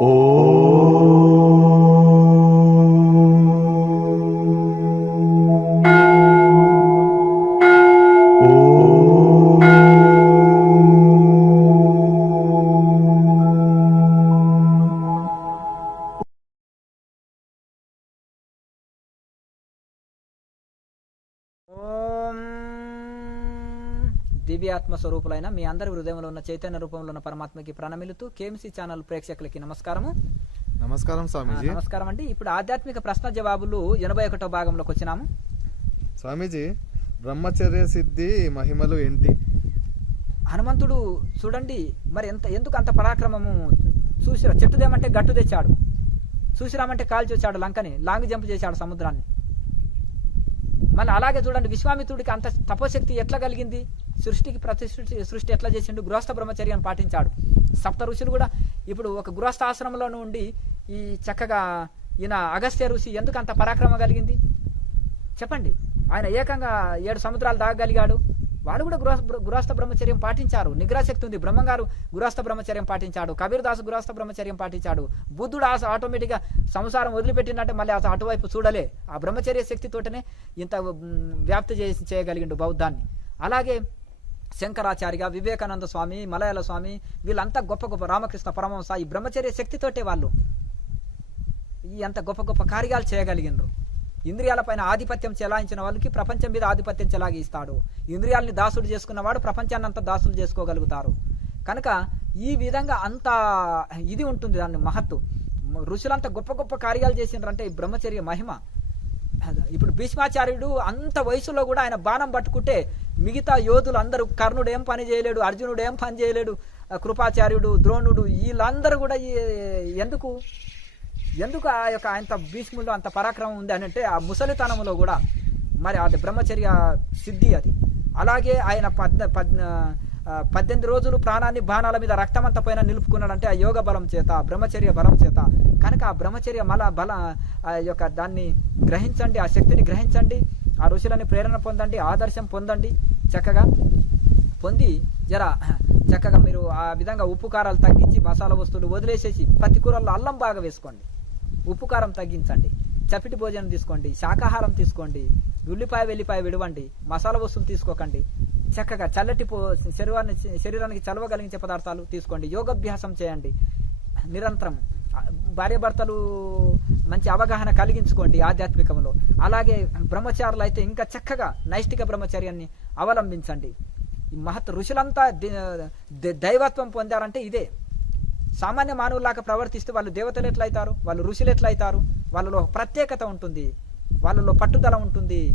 ఓం స్వరూపులైన మీ అందరి హృదయంలో ఉన్న చైతన్య రూపంలో ఉన్న పరమాత్మకి ప్రణమిలుతూ కేఎంసీ ఛానల్ ప్రేక్షకులకి నమస్కారము. నమస్కారం స్వామీజీ. నమస్కారం అండి ఇప్పుడు ఆధ్యాత్మిక ప్రశ్న జవాబులు ఎనభై ఒకటో భాగంలోకి వచ్చినాము. స్వామీజీ బ్రహ్మచర్య సిద్ధి మహిమలు ఏంటి? హనుమంతుడు చూడండి మరి ఎంత ఎందుకు అంత పరాక్రమము చూసిరా? చెట్టుదేమంటే గట్టు తెచ్చాడు. చూసిరామంటే కాల్చి వచ్చాడు లంకని లాంగ్ జంప్ చేశాడు సముద్రాన్ని. మళ్ళీ అలాగే చూడండి విశ్వామిత్రుడికి అంత తపోశక్తి ఎట్లా కలిగింది? సృష్టికి ప్రతి సృష్టి సృష్టి ఎట్లా చేసిండు? గృహస్థ బ్రహ్మచర్యాన్ని పాటించాడు. సప్త ఋషులు కూడా ఇప్పుడు ఒక గృహస్థ ఆశ్రమంలో ఉండి ఈ చక్కగా ఈయన అగస్త్య ఋషి ఎందుకు అంత పరాక్రమం కలిగింది? చెప్పండి. ఆయన ఏకంగా ఏడు సముద్రాలు దాగగలిగాడు. వాళ్ళు కూడా గృహ గృహస్థ బ్రహ్మచర్యం పాటించారు. నిగ్రహశక్తి ఉంది. బ్రహ్మంగారు గృహస్థ బ్రహ్మచర్యం పాటించాడు. కబీర్దాస్ గృహస్థ బ్రహ్మచర్యం పాటించాడు. బుద్ధుడు ఆశ ఆటోమేటిక్గా సంసారం వదిలిపెట్టినట్టే మళ్ళీ అసలు అటువైపు చూడలే. ఆ బ్రహ్మచర్య శక్తితోటనే ఇంత వ్యాప్తి చేసి చేయగలిగిండు బౌద్ధాన్ని. అలాగే శంకరాచార్య వివేకానంద స్వామి మలయాళ స్వామి వీళ్ళంతా గొప్ప గొప్ప రామకృష్ణ పరమహంస ఈ బ్రహ్మచర్య శక్తితోటే వాళ్ళు. ఈ అంత గొప్ప గొప్ప కార్యాలు చేయగలిగినరు. ఇంద్రియాలపైన ఆధిపత్యం చెలాయించిన వాళ్ళకి ప్రపంచం మీద ఆధిపత్యం చెలాగిస్తాడు. ఇంద్రియాలని దాసుడు చేసుకున్నవాడు ప్రపంచాన్ని అంతా దాసులు చేసుకోగలుగుతారు. కనుక ఈ విధంగా అంత ఇది ఉంటుంది దాన్ని మహత్తు. మ- ఋషులంతా గొప్ప గొప్ప కార్యాలు చేసినారంటే ఈ బ్రహ్మచర్య మహిమ. ఇప్పుడు భీష్మాచార్యుడు అంత వయసులో కూడా ఆయన బాణం పట్టుకుంటే మిగతా యోధులు అందరూ కర్ణుడు ఏం పని చేయలేడు అర్జునుడు ఏం పని చేయలేడు కృపాచార్యుడు ద్రోణుడు వీళ్ళందరూ కూడా ఎందుకు? ఎందుకు ఆ యొక్క అంత భీష్ముల్లో అంత పరాక్రమం ఉంది అని అంటే ఆ ముసలితనంలో కూడా మరి అది బ్రహ్మచర్య సిద్ధి అది. అలాగే ఆయన పద్న పద్న పద్దెనిమిది రోజులు ప్రాణాన్ని బాణాల మీద రక్తమంత పైన నిలుపుకున్నాడంటే ఆ యోగ బలం చేత ఆ బ్రహ్మచర్య బలం చేత. కనుక ఆ బ్రహ్మచర్య మల బల ఆ యొక్క దాన్ని గ్రహించండి ఆ శక్తిని గ్రహించండి ఆ ఋషులని ప్రేరణ పొందండి ఆదర్శం పొందండి చక్కగా పొంది జర చక్కగా మీరు ఆ విధంగా ఉప్పు కారాలు తగ్గించి మసాలా వస్తువులు వదిలేసేసి ప్రతి కూరల్లో అల్లం బాగా వేసుకోండి. ఉప్పు కారం తగ్గించండి. చపిటి భోజనం తీసుకోండి శాకాహారం తీసుకోండి ఉల్లిపాయ వెల్లిపాయ విడవండి మసాలా వస్తువులు తీసుకోకండి. చక్కగా చల్లటి పో శరీరాన్ని శరీరానికి చలవ కలిగించే పదార్థాలు తీసుకోండి. యోగాభ్యాసం చేయండి. నిరంతరం. భార్యాభర్తలు మంచి అవగాహన కలిగించుకోండి ఆధ్యాత్మికంలో. అలాగే బ్రహ్మచారులు అయితే ఇంకా చక్కగా నైష్టిక బ్రహ్మచర్యాన్ని అవలంబించండి. మహత్ ఋషులంతా దైవత్వం పొందారంటే ఇదే. సామాన్య మానవులాగా ప్రవర్తిస్తే వాళ్ళు దేవతలు ఎట్లయితారు? వాళ్ళు ఋషులు ఎట్లయితారు? వాళ్ళలో ప్రత్యేకత ఉంటుంది. వాళ్ళలో పట్టుదల ఉంటుంది.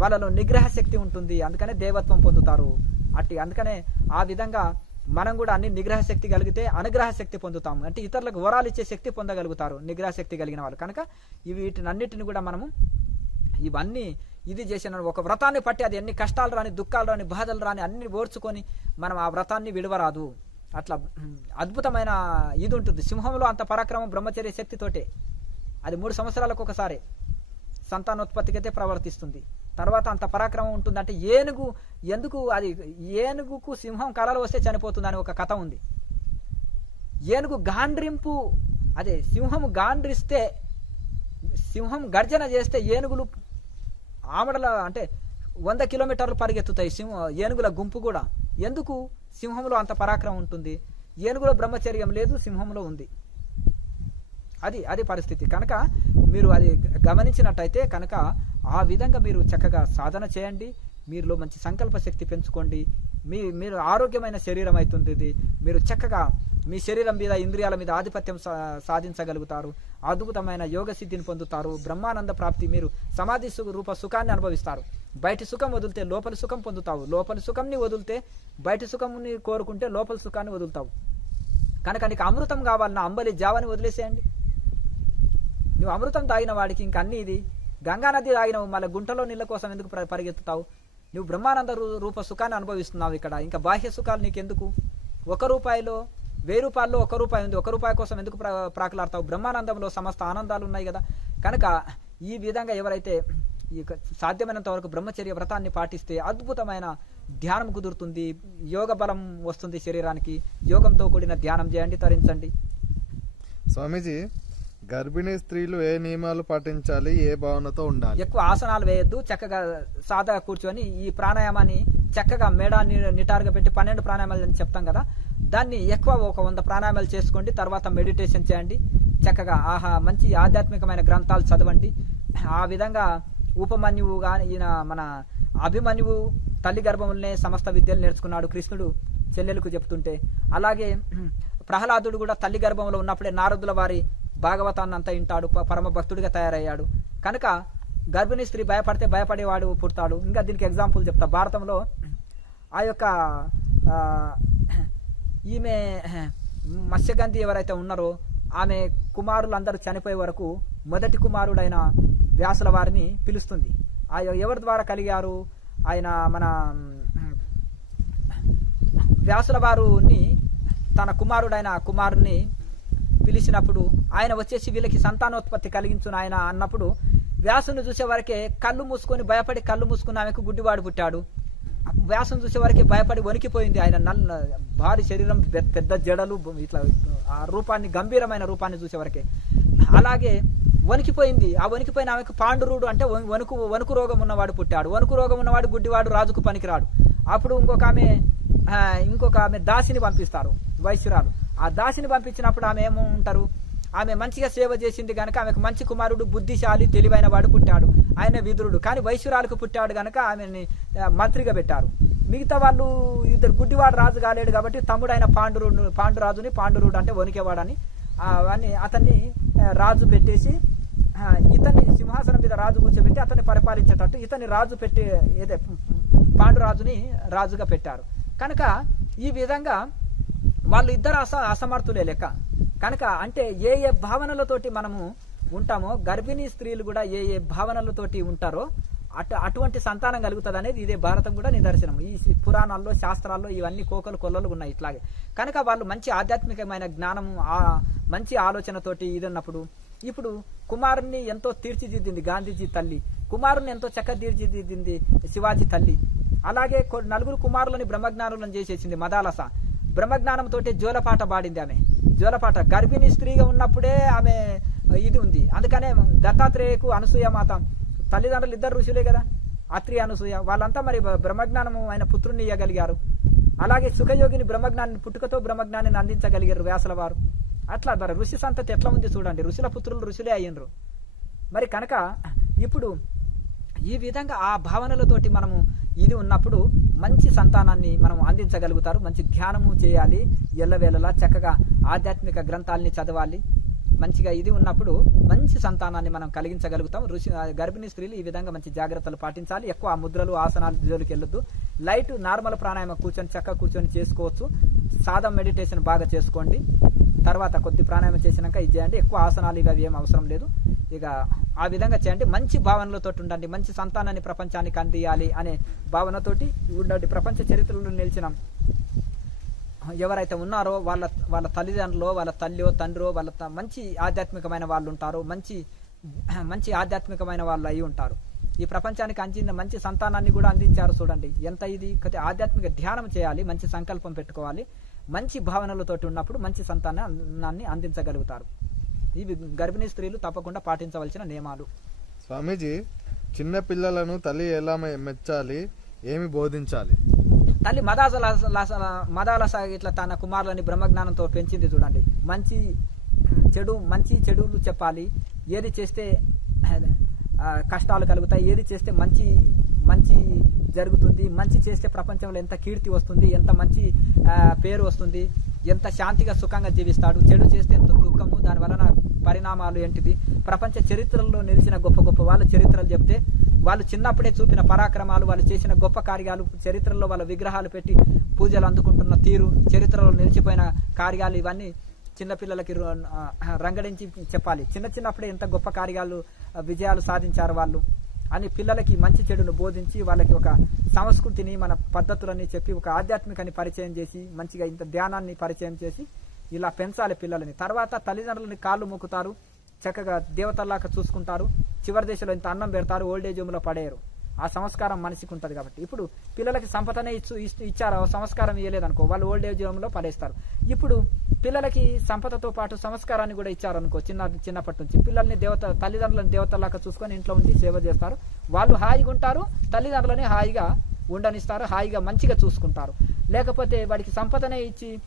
వాళ్ళలో నిగ్రహ శక్తి ఉంటుంది అందుకనే దేవత్వం పొందుతారు. అట్టి అందుకనే ఆ విధంగా మనం కూడా అన్ని నిగ్రహ శక్తి కలిగితే అనుగ్రహ శక్తి పొందుతాము. అంటే ఇతరులకు వరాలు ఇచ్చే శక్తి పొందగలుగుతారు నిగ్రహ శక్తి కలిగిన వాళ్ళు. కనుక ఇవి వీటిని అన్నిటిని కూడా మనము ఇవన్నీ ఇది చేసిన ఒక వ్రతాన్ని పట్టి అది ఎన్ని కష్టాలు రాని దుఃఖాలు రాని బాధలు రాని అన్ని ఓర్చుకొని మనం ఆ వ్రతాన్ని విడవరాదు. అట్లా అద్భుతమైన ఇది ఉంటుంది. సింహంలో అంత పరాక్రమం బ్రహ్మచర్య శక్తితోటే. అది మూడు సంవత్సరాలకు ఒకసారి. సంతానోత్పత్తికి అయితే ప్రవర్తిస్తుంది. తర్వాత అంత పరాక్రమం ఉంటుందంటే ఏనుగు ఎందుకు అది ఏనుగుకు సింహం కలలు వస్తే చనిపోతుందని ఒక కథ ఉంది. ఏనుగు గాండ్రింపు అదే సింహం గాండ్రిస్తే సింహం గర్జన చేస్తే ఏనుగులు ఆమడల అంటే వంద కిలోమీటర్లు పరిగెత్తుతాయి సింహ ఏనుగుల గుంపు కూడా. ఎందుకు? సింహంలో అంత పరాక్రమం ఉంటుంది. ఏనుగులో బ్రహ్మచర్యం లేదు సింహంలో ఉంది. అది అది పరిస్థితి. కనుక మీరు అది గమనించినట్టయితే కనుక ఆ విధంగా మీరు చక్కగా సాధన చేయండి. మీరులో మంచి సంకల్ప శక్తి పెంచుకోండి. మీ మీరు ఆరోగ్యమైన శరీరం అవుతుంది ఇది. మీరు చక్కగా మీ శరీరం మీద ఇంద్రియాల మీద ఆధిపత్యం సాధించగలుగుతారు. అద్భుతమైన యోగ సిద్ధిని పొందుతారు. బ్రహ్మానంద ప్రాప్తి మీరు సమాధి రూప సుఖాన్ని అనుభవిస్తారు. బయటి సుఖం వదిలితే లోపలి సుఖం పొందుతావు. లోపలి సుఖంని వదిలితే బయటి సుఖంని కోరుకుంటే లోపలి సుఖాన్ని వదులుతావు. కనుక నీకు అమృతం కావాలన్నా అంబలి జావని వదిలేసేయండి. నువ్వు అమృతం తాగిన వాడికి ఇంక అన్ని ఇది. గంగా నది మళ్ళీ గుంటలో నీళ్ళ కోసం ఎందుకు పరిగెత్తుతావు? నువ్వు బ్రహ్మానంద రూప సుఖాన్ని అనుభవిస్తున్నావు ఇక్కడ. ఇంకా బాహ్య సుఖాలు నీకెందుకు? ఒక రూపాయిలో వెయ్యి రూపాయల్లో ఒక రూపాయి ఉంది. ఒక రూపాయి కోసం ఎందుకు ప్రాకులాడతావు? బ్రహ్మానందంలో సమస్త ఆనందాలు ఉన్నాయి కదా. కనుక ఈ విధంగా ఎవరైతే ఈ సాధ్యమైనంత వరకు బ్రహ్మచర్య వ్రతాన్ని పాటిస్తే అద్భుతమైన ధ్యానం కుదురుతుంది. యోగ బలం వస్తుంది శరీరానికి. యోగంతో కూడిన ధ్యానం చేయండి తరించండి. స్వామీజీ గర్భిణీ స్త్రీలు ఏ నియమాలు పాటించాలి? ఏ భావనతో ఉండాలి? ఎక్కువ ఆసనాలు వేయొద్దు చక్కగా సాదాగా కూర్చొని ఈ ప్రాణాయామాన్ని చక్కగా మేడాన్ని నిటారుగా పెట్టి పన్నెండు ప్రాణాయామాలు అని చెప్తాం కదా దాన్ని ఎక్కువ ఒక వంద ప్రాణాయామాలు చేసుకోండి తర్వాత మెడిటేషన్ చేయండి చక్కగా ఆహా మంచి ఆధ్యాత్మికమైన గ్రంథాలు చదవండి. ఆ విధంగా ఉపమన్యువు కానీ ఈయన మన అభిమన్యువు తల్లి గర్భంలోనే సమస్త విద్యలు నేర్చుకున్నాడు కృష్ణుడు చెల్లెలకు చెప్తుంటే. అలాగే ప్రహ్లాదుడు కూడా తల్లి గర్భంలో ఉన్నప్పుడే నారదుల వారి భాగవతాన్ని అంతా వింటాడు పరమ భక్తుడిగా తయారయ్యాడు. కనుక గర్భిణీ స్త్రీ భయపడితే భయపడేవాడు పుడతాడు. ఇంకా దీనికి ఎగ్జాంపుల్ చెప్తా. భారతంలో ఆ యొక్క ఈమె మత్స్యగంధి ఎవరైతే ఉన్నారో ఆమె కుమారులందరూ చనిపోయే వరకు మొదటి కుమారుడైన వ్యాసుల వారిని పిలుస్తుంది. ఆ ఎవరి ద్వారా కలిగారు? ఆయన మన వ్యాసుల వారుని తన కుమారుడైన కుమారుని పిలిచినప్పుడు ఆయన వచ్చేసి వీళ్ళకి సంతానోత్పత్తి కలిగించును ఆయన అన్నప్పుడు వ్యాసుని చూసే వరకే కళ్ళు మూసుకొని భయపడి కళ్ళు మూసుకున్న ఆమెకు గుడ్డివాడు పుట్టాడు. వ్యాసం చూసే వరకే భయపడి వణికిపోయింది ఆయన నల్ల భారీ శరీరం పెద్ద- పెద్ద జడలు ఇట్లా ఆ రూపాన్ని గంభీరమైన రూపాన్ని చూసే వరకే. అలాగే వణికిపోయింది. ఆ వణికిపోయిన ఆమెకు పాండురుడు అంటే వణుకు వణుకు రోగం ఉన్నవాడు పుట్టాడు. వణుకు రోగం ఉన్నవాడు గుడ్డివాడు రాజుకు పనికిరాడు. అప్పుడు ఇంకొక ఆమె ఇంకొక ఆమె దాసిని పంపిస్తారు వైశ్యురాలు. ఆ దాసిని పంపించినప్పుడు ఆమె ఏమో ఉంటారు? ఆమె మంచిగా సేవ చేసింది కనుక ఆమెకు మంచి కుమారుడు బుద్ధిశాలి తెలివైన వాడు పుట్టాడు. ఆయన విదురుడు. కానీ వైశ్యురాలకు పుట్టాడు కనుక ఆమెని మంత్రిగా పెట్టారు. మిగతా వాళ్ళు ఇద్దరు గుడ్డివాడు రాజు కాలేడు కాబట్టి తమ్ముడైన పాండురుడు పాండురాజుని పాండురుడు అంటే వణికేవాడని అని అతన్ని రాజు పెట్టేసి ఇతన్ని సింహాసనం మీద రాజు కూర్చోబెట్టి అతన్ని పరిపాలించేటట్టు ఇతన్ని రాజు పెట్టి ఏదే పాండురాజుని రాజుగా పెట్టారు. కనుక ఈ విధంగా వాళ్ళు ఇద్దరు అస అసమర్థులే లెక్క. కనుక అంటే ఏ ఏ భావనలతోటి మనము ఉంటామో గర్భిణీ స్త్రీలు కూడా ఏ ఏ భావనలతోటి ఉంటారో అటు అటువంటి సంతానం కలుగుతుంది అనేది ఇదే భారతం కూడా నిదర్శనం. ఈ పురాణాల్లో శాస్త్రాల్లో ఇవన్నీ కోకలు కొల్లలు ఉన్నాయి ఇట్లాగే. కనుక వాళ్ళు మంచి ఆధ్యాత్మికమైన జ్ఞానము మంచి ఆలోచనతోటి ఇది ఉన్నప్పుడు ఇప్పుడు కుమారుణ్ణి ఎంతో తీర్చిదిద్దింది గాంధీజీ తల్లి. కుమారుని ఎంతో చక్కగా తీర్చిదిద్దింది శివాజీ తల్లి. అలాగే నలుగురు కుమారులని బ్రహ్మజ్ఞానులను చేసేసింది మదాలస. బ్రహ్మజ్ఞానంతో జోలపాట పాడింది ఆమె. జోలపాట గర్భిణీ స్త్రీగా ఉన్నప్పుడే ఆమె ఇది ఉంది. అందుకనే దత్తాత్రేయకు అనసూయ మాత తల్లిదండ్రులు ఇద్దరు ఋషులే కదా. అత్రి అనసూయ వాళ్ళంతా మరి బ్రహ్మజ్ఞానము ఆయన పుత్రుణ్ణి ఇయ్యగలిగారు. అలాగే సుఖయోగిని బ్రహ్మజ్ఞాని పుట్టుకతో బ్రహ్మజ్ఞానిని అందించగలిగారు వ్యాసుల వారు. అట్లా ఋషి సంతతి ఎట్లా ఉంది చూడండి. ఋషుల పుత్రులు ఋషులే అయ్యిండ్రు. మరి కనుక ఇప్పుడు ఈ విధంగా ఆ భావనలతోటి మనము ఇది ఉన్నప్పుడు మంచి సంతానాన్ని మనం అందించగలుగుతారు. మంచి ధ్యానము చేయాలి. ఎల్లవేళలా చక్కగా ఆధ్యాత్మిక గ్రంథాలని చదవాలి. మంచిగా ఇది ఉన్నప్పుడు మంచి సంతానాన్ని మనం కలిగించగలుగుతాం. ఋషి గర్భిణీ స్త్రీలు ఈ విధంగా మంచి జాగ్రత్తలు పాటించాలి. ఎక్కువ ఆ ముద్రలు ఆసనాలు జోలికి వెళ్ళొద్దు. లైట్ నార్మల్ ప్రాణాయామం కూర్చొని చక్కగా కూర్చొని చేసుకోవచ్చు. సాదా మెడిటేషన్ బాగా చేసుకోండి. తర్వాత కొద్ది ప్రాణాయామం చేసినాక ఇది చేయండి. ఎక్కువ ఆసనాలు ఇవి అవి ఏం అవసరం లేదు. ఇక ఆ విధంగా చేయండి. మంచి భావనలతో ఉండండి. మంచి సంతానాన్ని ప్రపంచానికి అందియాలి అనే భావనతోటి ఉండండి. ప్రపంచ చరిత్రలో నిలిచిన ఎవరైతే ఉన్నారో వాళ్ళ వాళ్ళ తల్లిదండ్రులు వాళ్ళ తల్లియో తండ్రో వాళ్ళ త- మంచి ఆధ్యాత్మికమైన వాళ్ళు ఉంటారు. మంచి మంచి ఆధ్యాత్మికమైన వాళ్ళు అయి ఉంటారు. ఈ ప్రపంచానికి అందిన మంచి సంతానాన్ని కూడా అందించారు చూడండి. ఎంత ఇది? కొద్ది ఆధ్యాత్మిక ధ్యానం చేయాలి. మంచి సంకల్పం పెట్టుకోవాలి. మంచి భావనలతోటి ఉన్నప్పుడు మంచి సంతానాన్ని అందించగలుగుతారు. ఇవి గర్భిణీ స్త్రీలు తప్పకుండా పాటించవలసిన నియమాలు. స్వామీజీ చిన్న పిల్లలను తల్లి ఎలా మెచ్చాలి? ఏమి బోధించాలి? తల్లి మదాస మదాలస ఇట్లా తన కుమారులని బ్రహ్మజ్ఞానంతో పెంచింది చూడండి. మంచి చెడు మంచి చెడులు చెప్పాలి. ఏది చేస్తే కష్టాలు కలుగుతాయి. ఏది చేస్తే మంచి మంచి జరుగుతుంది. మంచి చేస్తే ప్రపంచంలో ఎంత కీర్తి వస్తుంది ఎంత మంచి పేరు వస్తుంది ఎంత శాంతిగా సుఖంగా జీవిస్తాడు. చెడు చేస్తే ఎంత దుఃఖము దాని వలన పరిణామాలు ఏంటిది? ప్రపంచ చరిత్రలో నిలిచిన గొప్ప గొప్ప వాళ్ళ చరిత్రలు చెప్తే వాళ్ళు చిన్నప్పుడే చూపిన పరాక్రమాలు వాళ్ళు చేసిన గొప్ప కార్యాలు చరిత్రలో వాళ్ళ విగ్రహాలు పెట్టి పూజలు అందుకుంటున్న తీరు చరిత్రలో నిలిచిపోయిన కార్యాలు ఇవన్నీ చిన్నపిల్లలకి రంగడించి చెప్పాలి. చిన్న చిన్నప్పుడే ఎంత గొప్ప కార్యాలు విజయాలు సాధించారు వాళ్ళు. అని పిల్లలకి మంచి చెడును బోధించి వాళ్ళకి ఒక సంస్కృతిని మన పద్ధతులని చెప్పి ఒక ఆధ్యాత్మికాన్ని పరిచయం చేసి మంచిగా ఇంత ధ్యానాన్ని పరిచయం చేసి ఇలా పెంచాలి పిల్లలని. తర్వాత తల్లిదండ్రులని కాళ్ళు మొక్కుతారు. చక్కగా దేవతల్లాగా చూసుకుంటారు. చివరి దశలో ఇంత అన్నం పెడతారు. ఓల్డ్ ఏజ్ హోమ్లో పడేయరు. ఆ సంస్కారం మనిషికి ఉంటుంది కాబట్టి. ఇప్పుడు పిల్లలకి సంపదనే ఇచ్చు ఇస్- ఇచ్చారు. సంస్కారం ఇవ్వలేదు అనుకో వాళ్ళు ఓల్డ్ ఏజ్ హోమ్లో పడేస్తారు. ఇప్పుడు పిల్లలకి సంపదతో పాటు సంస్కారాన్ని కూడా ఇచ్చారనుకో చిన్న చిన్నప్పటి నుంచి. పిల్లల్ని దేవత తల్లిదండ్రులను దేవతలాగా చూసుకొని ఇంట్లో ఉండి సేవ చేస్తారు. వాళ్ళు హాయిగా ఉంటారు. తల్లిదండ్రులని హాయిగా ఉండనిస్తారు. హాయిగా మంచిగా చూసుకుంటారు. లేకపోతే వాడికి సంపదనే ఇచ్చి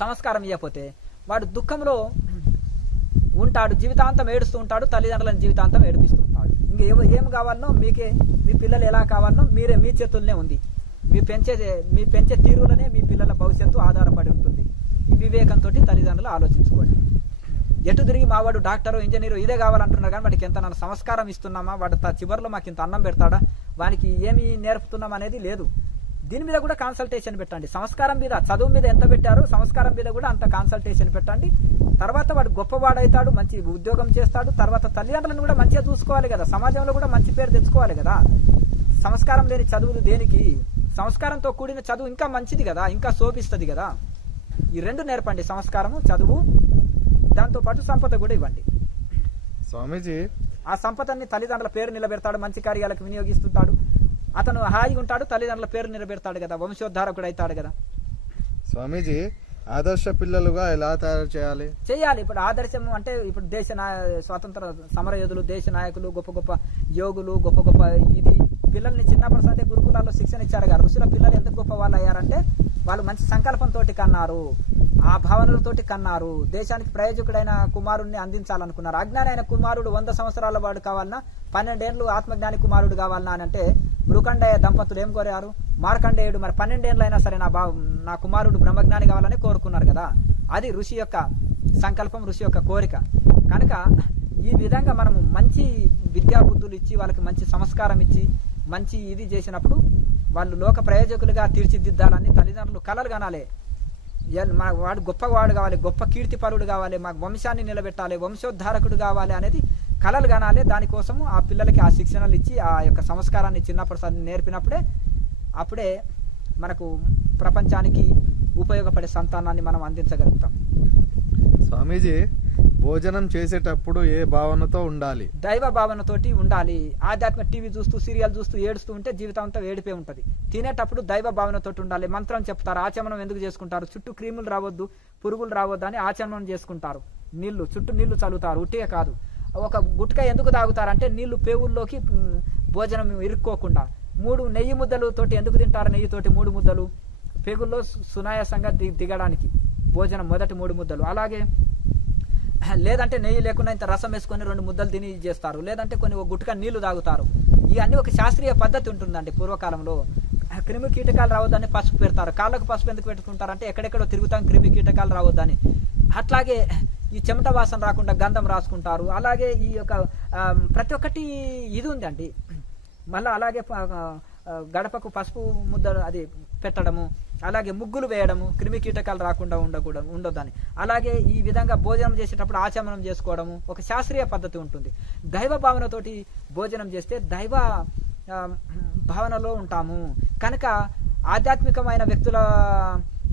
సంస్కారం ఇవ్వకపోతే వాడు దుఃఖంలో ఉంటాడు జీవితాంతం ఏడుస్తూ ఉంటాడు తల్లిదండ్రులను జీవితాంతం ఏడిపిస్తూ ఉంటాడు. ఇంక ఏం ఏం కావాలనో మీకే మీ పిల్లలు ఎలా కావాలనో మీరే మీ చేతుల్లోనే ఉంది. మీ పెంచే మీ పెంచే తీరులనే మీ పిల్లల భవిష్యత్తు ఆధారపడి ఉంటుంది. ఈ వివేకంతో తల్లిదండ్రులు ఆలోచించుకోండి. ఎటు తిరిగి మావాడు డాక్టరు ఇంజనీరు ఇదే కావాలంటున్నారు కానీ వాడికి ఎంత నన్ను సంస్కారం ఇస్తున్నామా? వాడు త- చివరిలో మాకు ఇంత అన్నం పెడతాడా? వానికి ఏమి నేర్పుతున్నాం అనేది లేదు. దీని మీద కూడా కాన్సల్టేషన్ పెట్టండి. సంస్కారం మీద చదువు మీద ఎంత పెట్టారో సంస్కారం మీద కూడా అంత కాన్సల్టేషన్ పెట్టండి. తర్వాత వాడు గొప్పవాడవుతాడు మంచి ఉద్యోగం చేస్తాడు తర్వాత తల్లిదండ్రులను కూడా మంచిగా చూసుకోవాలి కదా. సమాజంలో కూడా మంచి పేరు తెచ్చుకోవాలి కదా. సంస్కారం లేని చదువులు దేనికి? సంస్కారంతో కూడిన చదువు ఇంకా మంచిది కదా ఇంకా శోభిస్తుంది కదా. ఈ రెండు నేర్పండి. సంస్కారము చదువు దాంతోపాటు సంపద కూడా ఇవ్వండి. స్వామీజీ. ఆ సంపదని తల్లిదండ్రుల పేరు నిలబెడతాడు మంచి కార్యాలకు వినియోగిస్తుంటాడు. అతను హాయిగా ఉంటాడు తల్లిదండ్రుల పేరు నిలబెడతాడు కదా వంశోద్ధారకుడు అవుతాడు కదా. స్వామీజీ ఆదర్శ పిల్లలుగా ఎలా తయారు చేయాలి? చేయాలి. ఇప్పుడు ఆదర్శం అంటే ఇప్పుడు దేశ నాయ స్వాతంత్ర సమర యోధులు దేశ నాయకులు గొప్ప గొప్ప యోగులు గొప్ప గొప్ప ఇది. పిల్లల్ని చిన్నప్పటి సంటే గురుకులాల్లో శిక్షణ ఇచ్చారు కదా. ఋషుల పిల్లలు ఎంత గొప్ప వాళ్ళు అయ్యారంటే వాళ్ళు మంచి సంకల్పంతో కన్నారు ఆ భావనలతోటి కన్నారు. దేశానికి ప్రయోజకుడైన కుమారుడిని అందించాలనుకున్నారు. అజ్ఞాని అయిన కుమారుడు వంద సంవత్సరాల వాడు కావాలన్నా పన్నెండేళ్ళు ఆత్మజ్ఞాని కుమారుడు కావాలన్నా అని అంటే మృకండేయ దంపతులు ఏం కోరారు? మార్కండేయుడు మరి పన్నెండేళ్ళు అయినా సరే నా బా నా కుమారుడు బ్రహ్మజ్ఞాని కావాలని కోరుకున్నారు కదా. అది ఋషి యొక్క సంకల్పం ఋషి యొక్క కోరిక. కనుక ఈ విధంగా మనము మంచి విద్యా బుద్ధులు ఇచ్చి వాళ్ళకి మంచి సంస్కారం ఇచ్చి మంచి ఇది చేసినప్పుడు వాళ్ళు లోక ప్రయోజకులుగా తీర్చిదిద్దాలని తల్లిదండ్రులు కలలు కనాలి. మా వాడు గొప్పవాడు కావాలి గొప్ప కీర్తిపరుడు కావాలి మా వంశాన్ని నిలబెట్టాలి వంశోద్ధారకుడు కావాలి అనేది కలలు కనాలి దానికోసము ఆ పిల్లలకి ఆ శిక్షణలు ఇచ్చి ఆ యొక్క సంస్కారాన్ని చిన్నప్పుడు నేర్పినప్పుడే అప్పుడే మనకు ప్రపంచానికి ఉపయోగపడే సంతానాన్ని మనం అందించగలుగుతాం. స్వామీజీ భోజనం చేసేటప్పుడు ఏ భావనతో ఉండాలి? దైవ భావనతోటి ఉండాలి. ఆధ్యాత్మిక టీవీ చూస్తూ సీరియల్ చూస్తూ ఏడుస్తూ ఉంటే జీవితం అంతా ఏడిపే ఉంటుంది. తినేటప్పుడు దైవ భావనతోటి ఉండాలి. మంత్రం చెప్తారు ఆచమనం ఎందుకు చేసుకుంటారు? చుట్టూ క్రీములు రావద్దు పురుగులు రావద్దు అని ఆచమనం చేసుకుంటారు. నీళ్ళు చుట్టూ నీళ్ళు చల్లుతారు ఉట్టిగా కాదు. ఒక గుట్క ఎందుకు తాగుతారంటే నీళ్ళు పేవుల్లోకి భోజనం ఇరుక్కోకుండా. మూడు నెయ్యి ముద్దలు తోటి ఎందుకు తింటారు నెయ్యితోటి మూడు ముద్దలు? పేగుల్లో సునాయాసంగా ది దిగడానికి. భోజనం మొదటి మూడు ముద్దలు. అలాగే లేదంటే నెయ్యి లేకుండా ఇంత రసం వేసుకొని రెండు ముద్దలు తిని చేస్తారు. లేదంటే కొన్ని ఒక గుట్క నీళ్ళు తాగుతారు. ఇవన్నీ ఒక శాస్త్రీయ పద్ధతి ఉంటుందండి పూర్వకాలంలో. క్రిమి కీటకాలు రావద్దని పసుపు పెడతారు. కాళ్ళకు పసుపు ఎందుకు పెట్టుకుంటారంటే ఎక్కడెక్కడో తిరుగుతాం క్రిమి కీటకాలు రావద్దని. అట్లాగే ఈ చెమట వాసన రాకుండా గంధం రాసుకుంటారు. అలాగే ఈ యొక్క ప్రతి ఒక్కటి ఇది ఉందండి. మళ్ళీ అలాగే గడపకు పసుపు ముద్ద అది పెట్టడము అలాగే ముగ్గులు వేయడము క్రిమి కీటకాలు రాకుండా ఉండకూడదు ఉండొద్దని. అలాగే ఈ విధంగా భోజనం చేసేటప్పుడు ఆచమనం చేసుకోవడము ఒక శాస్త్రీయ పద్ధతి ఉంటుంది. దైవ భావనతోటి భోజనం చేస్తే దైవ భావనలో ఉంటాము. కనుక ఆధ్యాత్మికమైన వ్యక్తుల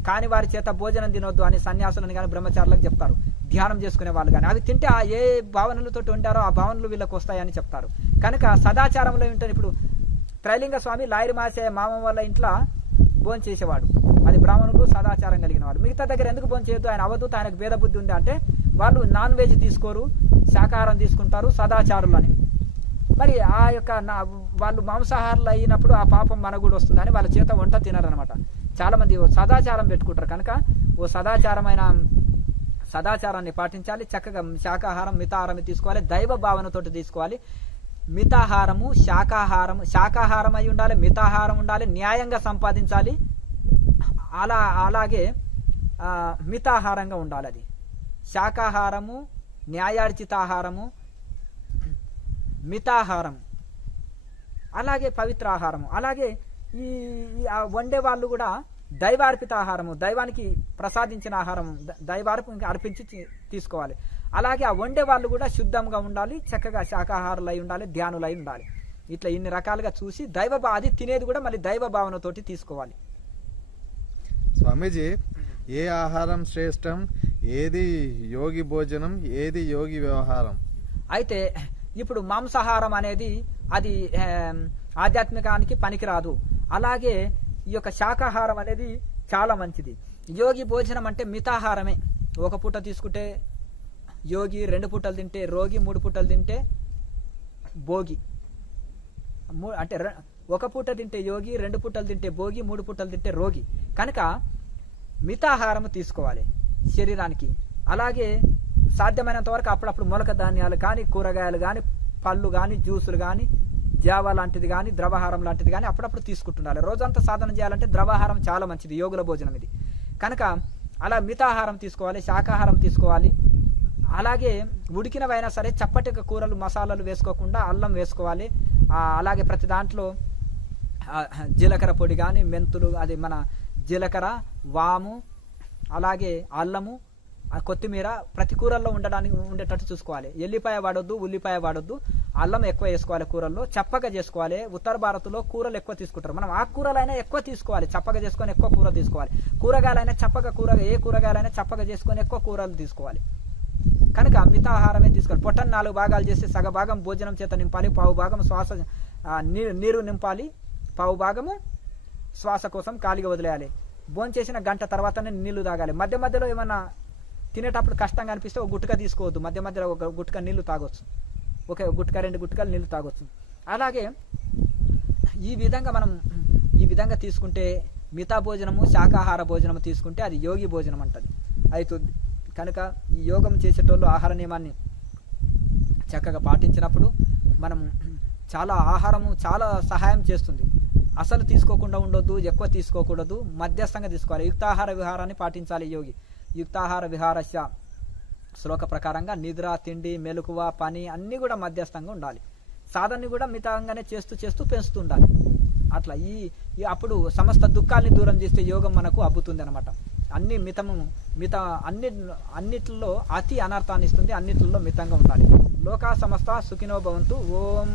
కాని వారి చేత భోజనం తినొద్దు అని సన్యాసులను కానీ బ్రహ్మచారులకు చెప్తారు. ధ్యానం చేసుకునే వాళ్ళు కానీ అవి తింటే ఆ ఏ భావనలతో ఉంటారో ఆ భావనలు వీళ్ళకి వస్తాయని చెప్తారు. కనుక సదాచారంలో ఉంటుంది ఇప్పుడు త్రైలింగ స్వామి లాయర్ మాసే మామ వాళ్ళ ఇంట్లో భోజనం చేసేవాడు. అది బ్రాహ్మణులు సదాచారం కలిగిన వాళ్ళు. మిగతా దగ్గర ఎందుకు భోజనం చేయొద్దు? ఆయన అవధూత ఆయనకు భేద బుద్ధి ఉంది అంటే వాళ్ళు నాన్ వెజ్ తీసుకోరు శాకాహారం తీసుకుంటారు సదాచారులు అని. మరి ఆ యొక్క నా వాళ్ళు మాంసాహారులు అయినప్పుడు ఆ పాపం మన కూడా వస్తుందని వాళ్ళ చేత వంట తినరనమాట చాలామంది ఓ సదాచారం పెట్టుకుంటారు. కనుక ఓ సదాచారమైన సదాచారాన్ని పాటించాలి చక్కగా శాకాహారం మితాహారం తీసుకోవాలి దైవ భావనతోటి తీసుకోవాలి. మితాహారము శాకాహారము శాకాహారం అయి ఉండాలి మితాహారం ఉండాలి న్యాయంగా సంపాదించాలి. అలా అలాగే మితాహారంగా ఉండాలి అది. శాకాహారము న్యాయార్జితాహారము మితాహారం. అలాగే పవిత్ర ఆహారము అలాగే ఈ వండే వాళ్ళు కూడా దైవార్పిత ఆహారము దైవానికి ప్రసాదించిన ఆహారం ద- దైవార్పణకి అర్పించి తీసుకోవాలి. అలాగే ఆ వండే వాళ్ళు కూడా శుద్ధంగా ఉండాలి చక్కగా శాకాహారులై ఉండాలి ధ్యానులై ఉండాలి. ఇట్లా ఇన్ని రకాలుగా చూసి దైవ అది తినేది కూడా మళ్ళీ దైవ భావనతోటి తీసుకోవాలి. స్వామీజీ ఏ ఆహారం శ్రేష్టం? ఏది యోగి భోజనం? ఏది యోగి వ్యవహారం? అయితే ఇప్పుడు మాంసాహారం అనేది అది ఆధ్యాత్మికానికి పనికిరాదు. అలాగే ఈ యొక్క శాకాహారం అనేది చాలా మంచిది. యోగి భోజనం అంటే మితాహారమే. ఒక పూట తీసుకుంటే యోగి రెండు పూటలు తింటే రోగి మూడు పూటలు తింటే భోగి. మూ- అంటే ఒక పూట తింటే యోగి రెండు పూటలు తింటే భోగి మూడు పూటలు తింటే రోగి. కనుక మితాహారం తీసుకోవాలి శరీరానికి. అలాగే సాధ్యమైనంత వరకు అప్పుడప్పుడు మొలక ధాన్యాలు కానీ కూరగాయలు కానీ పళ్ళు కానీ జ్యూసులు కానీ జావ లాంటిది కానీ ద్రవహారం లాంటిది కానీ అప్పుడప్పుడు తీసుకుంటుండాలి. రోజంతా సాధన చేయాలంటే ద్రవాహారం చాలా మంచిది యోగుల భోజనం ఇది. కనుక అలా మితాహారం తీసుకోవాలి శాకాహారం తీసుకోవాలి. అలాగే ఉడికినవైనా సరే చప్పటి కూరలు మసాలాలు వేసుకోకుండా అల్లం వేసుకోవాలి. అలాగే ప్రతి దాంట్లో జీలకర్ర పొడి కానీ మెంతులు అది మన జీలకర్ర వాము అలాగే అల్లము ఆ కొత్తిమీర ప్రతి కూరల్లో ఉండడానికి ఉండేటట్టు చూసుకోవాలి. ఎల్లిపాయ వాడొద్దు ఉల్లిపాయ వాడొద్దు. అల్లం ఎక్కువ వేసుకోవాలి కూరల్లో. చప్పగా చేసుకోవాలి. ఉత్తర భారత్లో కూరలు ఎక్కువ తీసుకుంటారు. మనం ఆకుకూరలైనా ఎక్కువ తీసుకోవాలి. చప్పగా చేసుకొని ఎక్కువ కూర తీసుకోవాలి. కూరగాయలైనా చప్పగా కూర ఏ కూరగాయలైనా చప్పగా చేసుకొని ఎక్కువ కూరలు తీసుకోవాలి. కనుక మితాహారమే తీసుకోవాలి. పొట్టను నాలుగు భాగాలు చేసి సగ భాగం భోజనం చేత నింపాలి. పావు భాగం శ్వాస నీరు నీరు నింపాలి. పావు భాగము శ్వాస కోసం ఖాళీగా వదిలేయాలి. భోంచేసిన గంట తర్వాతనే నీళ్ళు తాగాలి. మధ్య మధ్యలో ఏమన్నా తినేటప్పుడు కష్టంగా అనిపిస్తే ఒక గుట్టుక తీసుకోవద్దు. మధ్య మధ్యలో ఒక గుట్టుక నీళ్ళు తాగొచ్చు. ఒక గుట్టుక రెండు గుట్టుకలు నీళ్ళు తాగొచ్చు. అలాగే ఈ విధంగా మనం ఈ విధంగా తీసుకుంటే మితా భోజనము శాకాహార భోజనము తీసుకుంటే అది యోగి భోజనం అంటది. అవుతుంది కనుక ఈ యోగం చేసేటోళ్ళు ఆహార నియమాన్ని చక్కగా పాటించినప్పుడు మనం చాలా ఆహారము చాలా సహాయం చేస్తుంది. అసలు తీసుకోకుండా ఉండొద్దు ఎక్కువ తీసుకోకూడదు మధ్యస్థంగా తీసుకోవాలి. యుక్తాహార విహారాన్ని పాటించాలి యోగి. యుక్తాహార విహారస్య శ్లోక ప్రకారంగా నిద్ర తిండి మెలకువ పని అన్నీ కూడా మధ్యస్థంగా ఉండాలి. సాధనని కూడా మితంగానే చేస్తూ చేస్తూ పెంచుతూ ఉండాలి. అట్లా ఈ అప్పుడు సమస్త దుఃఖాల్ని దూరం చేస్తే యోగం మనకు అబ్బుతుంది అనమాట అన్ని మితము మిత అన్ని అన్నిట్లో అతి అనర్థాన్ని ఇస్తుంది అన్నిట్లో మితంగా ఉండాలి. లోకా సమస్త సుఖినో భవంతు. ఓం.